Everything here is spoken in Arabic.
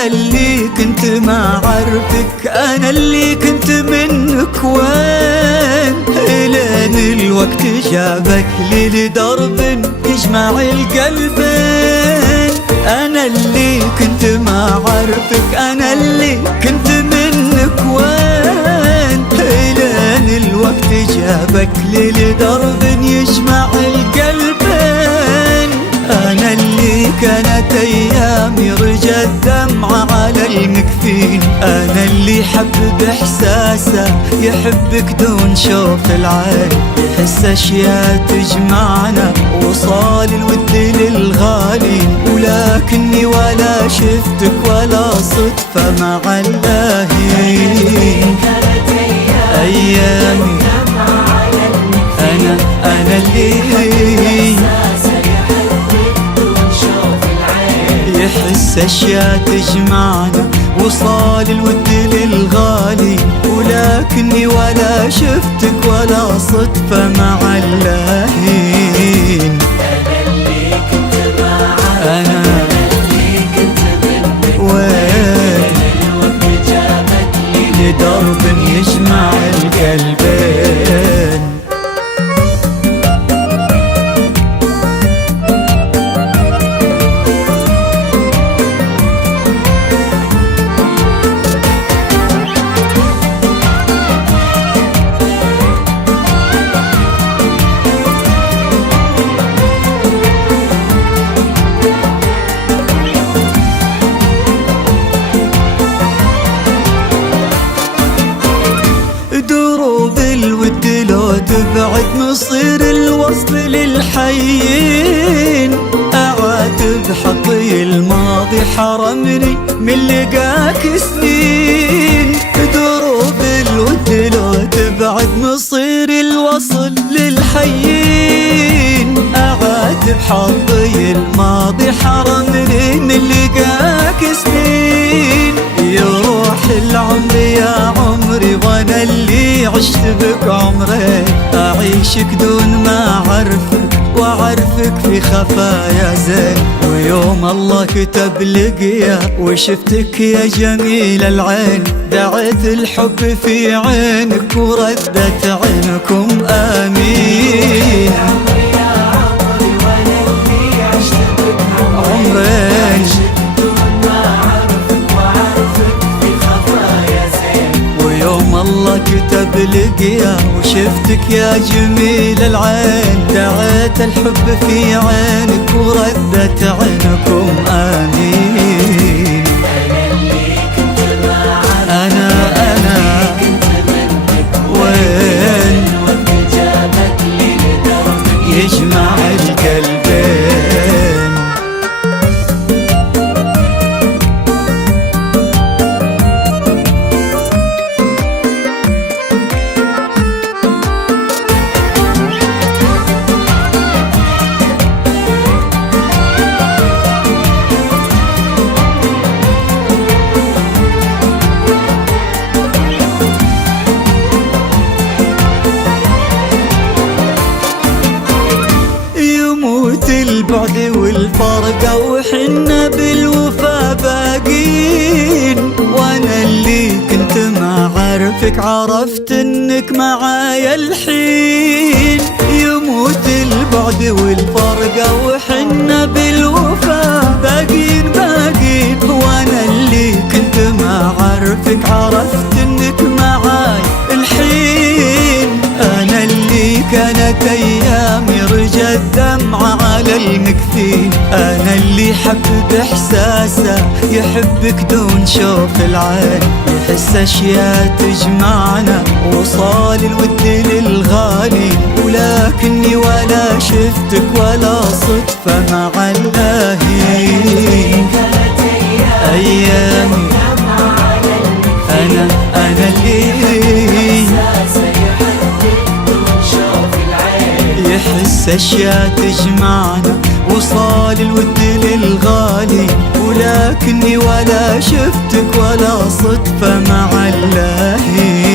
أنا اللي كنت ما عرفك، أنا اللي كنت منك وين، إلين الوقت جابك لي لدرب يجمع القلبين. أنا اللي كنت ما عرفك، أنا اللي كنت منك وين، إلين الوقت جابك لي لدرب يجمع القلبين. أنا اللي كانت أيامي رجت دمعة على المكفين، أنا اللي حب بإحساسه يحبك دون شوف العين، يحس أشياء تجمعنا وصال الود للغالين، ولكني ولا شفتك ولا صدفة مع اللاهين. أيامي أنا اللي يحس أشياء تجمعنا وصال الود للغالين، ولكني ولا شفتك ولا صدفة مع اللاهين. أنا اللي كنت منك وين، الوقت جابك لي لدرب يجمع القلبين. دروب الود لو تبعد نصير الوصل للحيين، أعاتب حقي الماضي حرمني من لقاك سنين. دروب الود لو تبعد نصير الوصل للحيين، أعاتب حقي الماضي حرمني من لقاك سنين. يروح العمر يا عمري وانا اللي عشت بك عمري، اعيشك دون ما اعرفك واعرفك في خفايا زين. ويوم الله كتب لقيا وشفتك يا جميل العين، دعيت الحب في عينك وردت عينكم آمين. عمري ويوم الله كتب لقيا وشفتك يا جميل العين، دعيت الحب في عينك وردت عينكم آمين. أنا وين يجمع القلبين. البعد والفرقة وحنا بالوفا باقين، وانا اللي كنت ما عارفك عرفت انك معايا الحين. يموت البعد والفرقة وحنا بالوفا باقين، وانا اللي كنت ما عارفك عرفت انك معايا الحين. انا اللي كانت ايامي رجت دمعة على المكفين، انا اللي حب باحساسه يحبك دون شوف العين، يحس اشياء تجمعنا وصال الود للغالين، ولكني ولا شفتك ولا صدفة مع اللاهين. ايامي انا اللي يحس اشياء تجمعنا وصال الود للغالين، ولكني ولا شفتك ولا صدفة مع اللاهين.